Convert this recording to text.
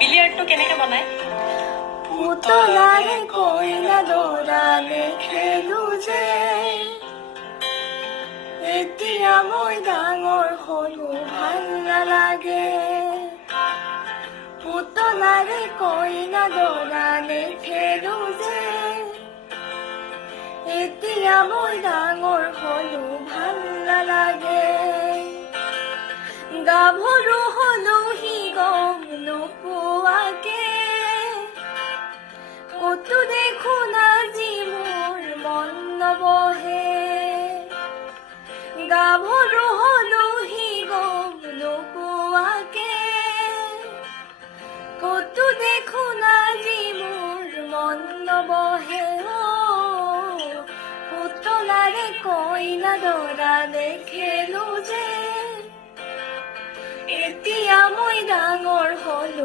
বিলিয়াৰ্ডটো কেনেকে বনায়? পুতলাৰে কইনা দৰালে খেলো যে, এতিয়া মই ডাঙৰ হলো ভাল নালাগে। পুতলাৰে কইনা দৰালে খেলো যে, এতিয়া মই ডাঙৰ হলো ভাল নালাগে। গাভৰু হলো সি গম নোপোৱাকে, কতো দেখো আজি মোৰ মন নবহে। গাভৰু হলো সি গম নোপোৱাকে, কতো দেখো আজি মোৰ মন নবহে। পুতলাৰে কইনা দৰালে খেলো যে, এতিয়া মই ডাঙৰ হলো